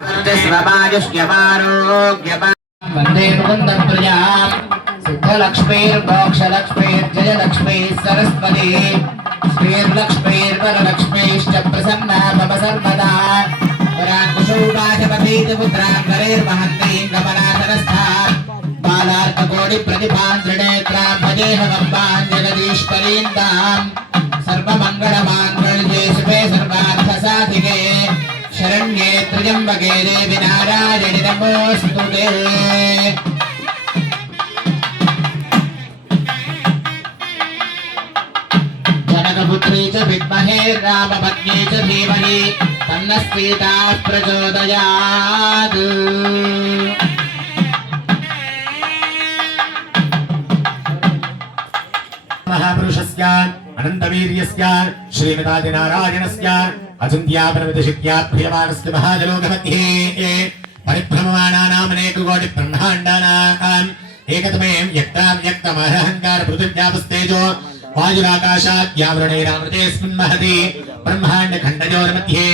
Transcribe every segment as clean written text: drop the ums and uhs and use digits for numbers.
वंदे मुकुंदं प्रजां सिद्धलक्ष्मीर्मोक्षलक्ष्मीर्जयलक्ष्मीः सरस्वती श्रीर्लक्ष्मीर्वरलक्ष्मीश्च प्रसन्ना मम सर्वदा वराङ्कुशौकाशपतीतपुत्राङ्गरेर्महन्तीं गमनाथनस्थां बालार्ककोटिप्रतिभां त्रिनेत्रां भजेऽहमम्बां जगदीश्वरीं तां सर्वमङ्गलमाङ्गल्ये शिवे सर्वार्थसाधिके शरण्ये त्र्यम्बके देवी नारायणि नमोऽस्तुते। जनकपुत्री च विद्महे रामपत्नी च धीमहि तन्नः सीता प्रचोदयात्। महापुरुषस्य अनन्तवीर्यस्य श्रीमदादिनारायणस्य अचिन्त्यापरमितशक्त्या प्रियमाणस्य महाजलोकमध्ये परिभ्रममाणानामनेककोटिब्रह्माण्डानाम् एकतमे व्यक्ताव्यक्तमहङ्कारपृथिव्यापस्तेजो वायुराकाशाद्यावरणैरामृतेऽस्मिन् महति ब्रह्माण्डखण्डयोर्मध्ये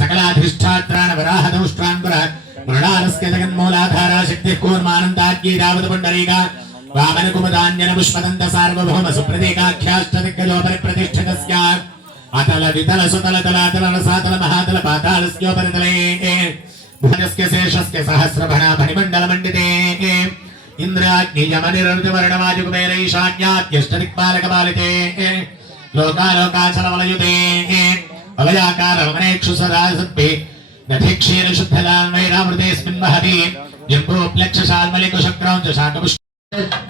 सकलाधिष्ठात्राणवराहदंष्ट्राङ्कुर मृणारस्य जगन्मूलाधारा शक्तिः कूर्मानन्दाद्यैरावतपुण्डरीका वामनकुमुदान्यन पुष्पदन्त सार्वभौम सुप्रतीकाख्याष्टदिग्गजोपरिप्रतिष्ठितस्य अतल वितल सुतल तलातल रसातल महातल पातालस्योपरितले भुजस्य शेषस्य सहस्रभणा फणिमण्डलमण्डिते इन्द्राग्नियमनिरृतवर्णवायुकुबेरैशान्याद्यष्टदिक्पालकपालिते लोकालोकाचलवलयुते वलयाकारवमनेक्षुसरासत्पे दधिक्षीरशुद्धलान्वैरामृतेऽस्मिन् महति जम्बोप्लक्षशाल्मलिकुशक्रौञ्च शाकपुष्प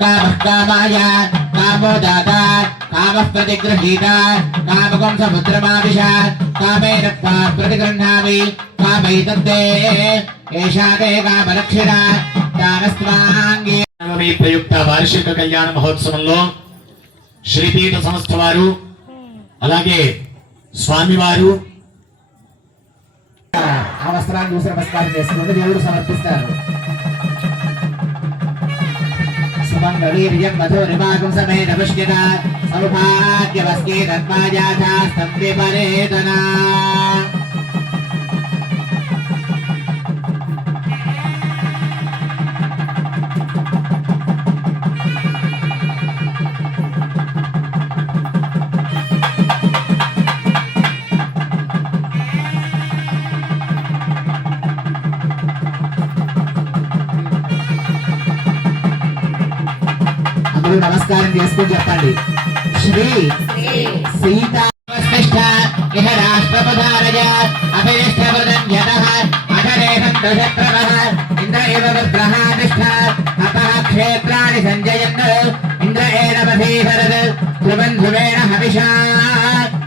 कामः कामाय कामो दाता कामः प्रतिगृहीता कामकं समुद्रमाविश कामेन प्रतिगृह्णामि कामैतद्दे एषा ते कामलक्षिणा दानस्त्वाङ्गी। ప్రయుక్త వార్షిక కళ్యాణ మహోత్సవంలో శ్రీపీఠ సంస్థ వారు అలాగే స్వామివారు ఆ వస్త్రాన్ని చూసి నమస్కారం చేసుకుంటూ దేవుడు సమర్పిస్తారు. सुमङ्गलीर्यं मधुरिवागं समेत पुष्यता सौभाग्यवस्ती तद्वाजाथास्तं विपरेतना। నమస్కారం చేసుకుని చెప్పండి. శ్రీ సీతా ఇహ రాష్ట్రపధారయ అభిష్టవదన్యతః అఠరేహం దశప్రవః ఇంద్ర ఏవ వృత్రహాతిష్ఠ అపః క్షేత్రాణి సంజయన్ ఇంద్ర ఏనవధీహరద్ ధ్రువన్ హవిషా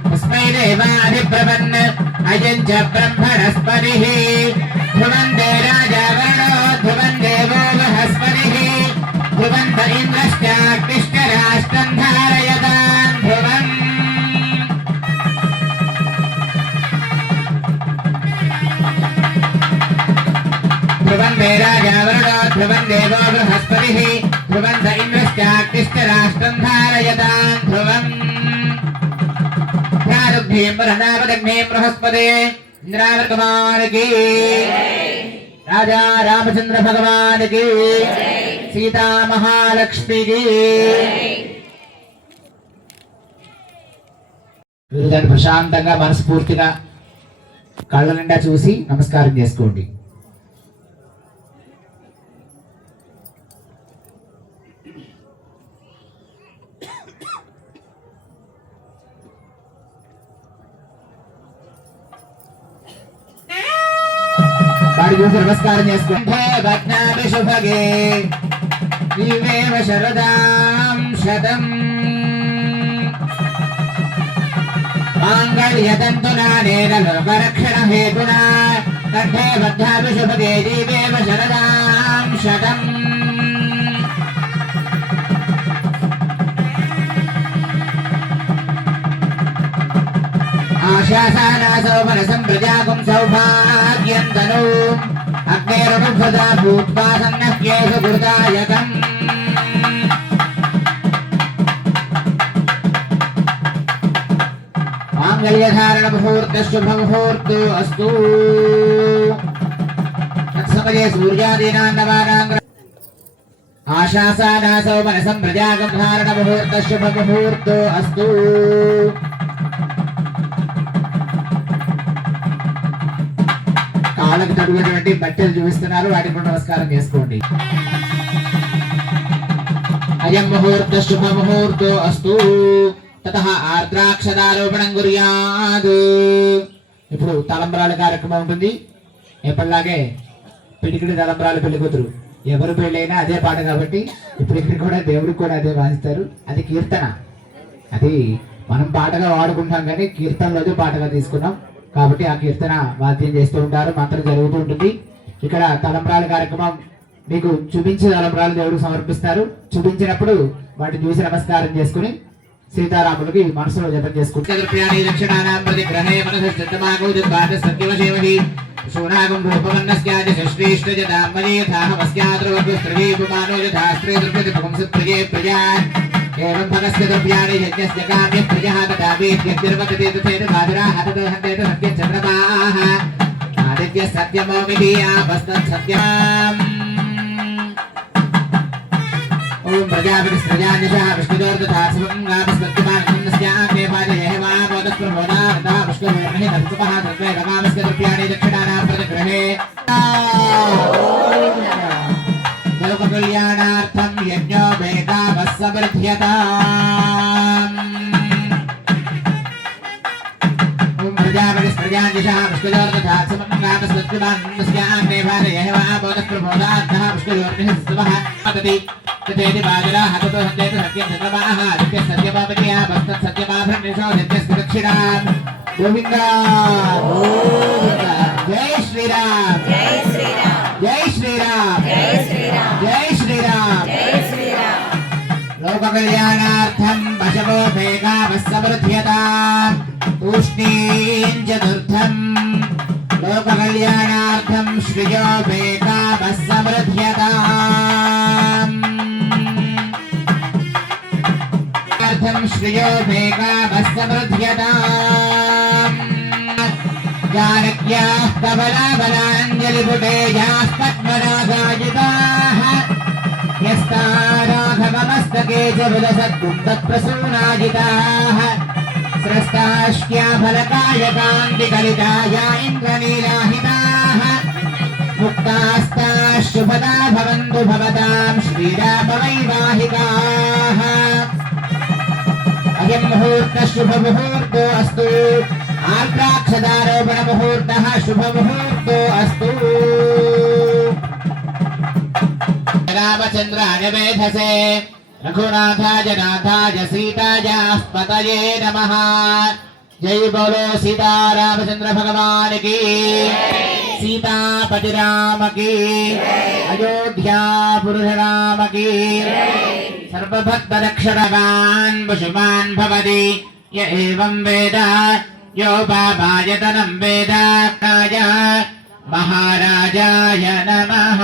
తస్మై దేవాధిప్రవన్ అయం చ బ్రహ్మణస్పతిః ధ్రువందే రాజా వరుణో ధ్రువం దేవో బృహస్పతిః ధ్రువంత ఇంద్రశ్చాగ్నిష్ఠరాష్ట్రం ధారయతాం ధ్రువం. ధ్రువంతే రాజా వరుణో ధ్రువం దేవో బృహస్పతిః ధ్రువంత ఇంద్రశ్చాగ్నిష్ఠరాష్ట్రం ధారయతాం ధ్రువం. ప్రారుభ్యం వరుణావదగ్నేం బృహస్పతే ఇంద్రావృతమాన్ కీ రాజా రామచంద్ర భగవాన్ కీ సీతా మహాలక్ష్మికి. దాన్ని ప్రశాంతంగా మనస్ఫూర్తిగా కళ్ళ నిండా చూసి నమస్కారం చేసుకోండి. వాడి చూసి నమస్కారం చేసుకోండి. భగ్నాభిషుభగే నీవేవ శరదాం శతం మాంగళ్యతంతునా నేన లోకరక్షణ హేతునా కంఠే బద్ధాభిషుభగే నీవేవ శరదాం శతం. ఆశాసానాసో మనసం ప్రజాకుం సౌభాగ్యం తను అగ్నేరుణుభదా భూత్వా సన్నహ్యేషు గురుదాయకం. मांगल्यधारण मुहूर्त शुभ मुहूर्तो अस्तु। సమయే సూర్యాదీనాన్నవానాం ఆశాసానాసౌ మనసం ప్రజాగం ధారణ ముహూర్త శుభ ముహూర్తో అస్తు. కాళ్ళకు తడుగునటువంటి బట్టలు చూపిస్తున్నారు, వాటికి కూడా నమస్కారం చేసుకోండి. అయం ముహూర్త శుభ ముహూర్తో అస్తు. తతః ఆర్ద్రాక్షదారోపణం కుర్యాద్. ఇప్పుడు తలంబ్రాల కార్యక్రమం ఉంటుంది. ఎప్పటిలాగే పిడికిడి తలంబ్రాలు పెళ్లి కూతురు ఎవరు పెళ్ళైనా అదే పాట కాబట్టి ఇప్పుడు ఇక్కడ కూడా దేవుడికి కూడా అదే వాయిస్తారు. అది కీర్తన, అది మనం పాటగా వాడుకుంటాం కానీ కీర్తనలోది పాటగా తీసుకున్నాం కాబట్టి ఆ కీర్తన వాద్యం చేస్తూ ఉంటారు, మంత్రం జరుగుతూ ఉంటుంది. ఇక్కడ తలంబ్రాల కార్యక్రమం మీకు చూపించే తలంబ్రాలు దేవుడికి సమర్పిస్తారు. చూపించినప్పుడు వాటిని చూసి నమస్కారం చేసుకుని సీతారాములకి మనసులో జపం చేసుకుంటారు. శూనాగం రూపవన్నస్యాది సృష్టిష్టజతామనే ధామస్యాద్రవకు స్త్రీపుమానో యథాస్త్రీ ద్రవ్యతి పుంసత్ప్రియే ప్రజా ఏవం భగస్య ద్రవ్యాణి యజ్ఞస్య కామ్య ప్రజః తథాపీత్యర్వకతే తథేన బాధరా హతదహంతేత సత్యచంద్రమాః ఆదిత్య సత్యమోమితి ఆపస్తత్ సత్యం. ఓం ప్రజాపతి ప్రజానిషః విష్ణుదోర్దధాసవం గాపస్పత్యమానస్యాగ్నే పాదయేహమా బోధస్ప్రబోధాః పుష్కరోణి తత్సపః తద్వైదమామస్య ద్రవ్యాణి దక్షిణానాం ప్రతిగృహే. లోకకల్యాణార్థం యజ్ఞో వేదావః సమృధ్యతామ్. ఓం ప్రజాపతి ప్రజానిషః విష్ణుదోర్దధాసవం గాపస్పత్యమానస్యాగ్నే పాదయేహమా బోధస్ప్రబోధాః పుష్కరోణి తత్సపః తదేతి బాజరా హతతో హంతేత సత్యం చంద్రమాః ఆదిత్య సత్యమాపతి ఆపస్తత్ సత్యమాభరణిషో నిత్యస్య దక్షిణాం. గోవింద గోవింద. జై శ్రీరామ్ జై శ్రీరామ్ జై శ్రీరామ్ జై శ్రీరామ్ జై శ్రీరామ్. లోక కళ్యాణార్థం పశవో వేగావః సమృధ్యతాం. తూష్ణీం చతుర్థం లోక కళ్యాణార్థం శ్రియో వేగావః సమృధ్యతాం. శ్రియో వేగావః సమృధ్యతాం. జానక్యాః కమలాబలాంజలిపుటేయాః పద్మరాగాజితాః యస్తా రాఘవమస్తకే చ విలసత్కుంభప్రసూనాజితాః స్రస్తాశ్క్యా ఫలకాయకాంతికలితాయ ఇంద్రనీలాహితాః ముక్తాస్తాః శుభదా భవంతు భవతాం శ్రీరామవైవాహికాః. అయం ముహూర్త శుభ ముహూర్తో అస్తు. ఆర్ద్రాక్షదారోపణ ముహూర్తః శుభ ముహూర్తో అస్తు. రామచంద్రాయ వేధసే రఘునాథాయ నాథాయ సీతాయాః పతయే నమః. జై బోలో సీతారామచంద్ర భగవాన్ కి, సీతాపతి రామ కి, అయోధ్యా పురుష రామ కి. సర్వభక్తరక్షణవాన్ పశుమాన్ భవతి య ఏవం వేద యో బాబాయతనం వేద. మహారాజాయ నమః.